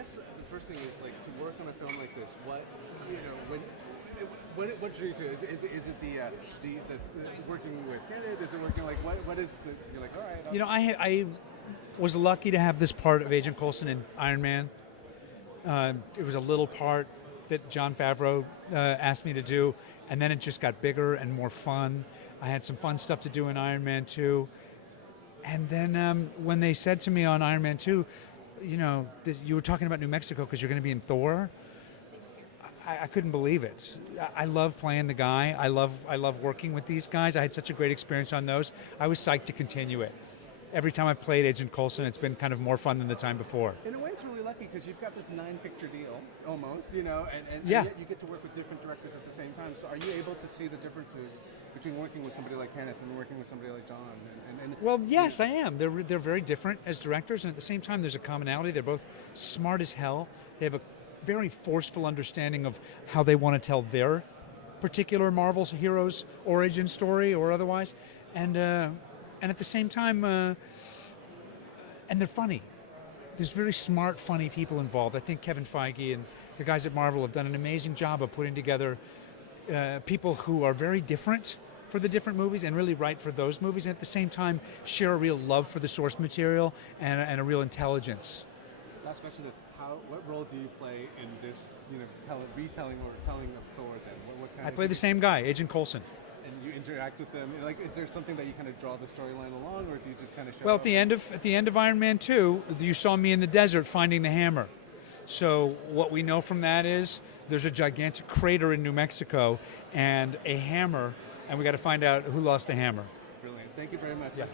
guess the first thing is like to work on a film like this. What you know what drew you to it? Is it the working with Kenneth? Is it working like what is the you're like all right? You know, I was lucky to have this part of Agent Coulson in Iron Man. It was a little part that Jon Favreau asked me to do, and then it just got bigger and more fun. I had some fun stuff to do in Iron Man 2. And then when they said to me on Iron Man 2, you know, you were talking about New Mexico because you're going to be in Thor, I couldn't believe it. I love playing the guy. I love working with these guys. I had such a great experience on those. I was psyched to continue it. Every time I've played Agent Coulson, it's been kind of more fun than the time before. In a way, it's really lucky because you've got this 9-picture deal, almost, you know, and Yeah. yet you get to work with different directors at the same time. So are you able to see the differences between working with somebody like Kenneth and working with somebody like John? Well, yes, I am. They're very different as directors, and at the same time, there's a commonality. They're both smart as hell. They have a very forceful understanding of how they want to tell their particular Marvel hero's origin story or otherwise, and at the same time, and they're funny. There's very smart, funny people involved. I think Kevin Feige and the guys at Marvel have done an amazing job of putting together people who are very different for the different movies and really right for those movies, and at the same time share a real love for the source material and a real intelligence. Last question: what role do you play in this, you know, retelling or telling of Thor? Then, what kind I play the same guy, Agent Coulson. And you interact with them. Like, is there something that you kind of draw the storyline along, or do you just kind of show? Well, at the end of Iron Man 2, you saw me in the desert finding the hammer. So what we know from that is there's a gigantic crater in New Mexico and a hammer, and we got to find out who lost the hammer. Brilliant. Thank you very much. Yeah.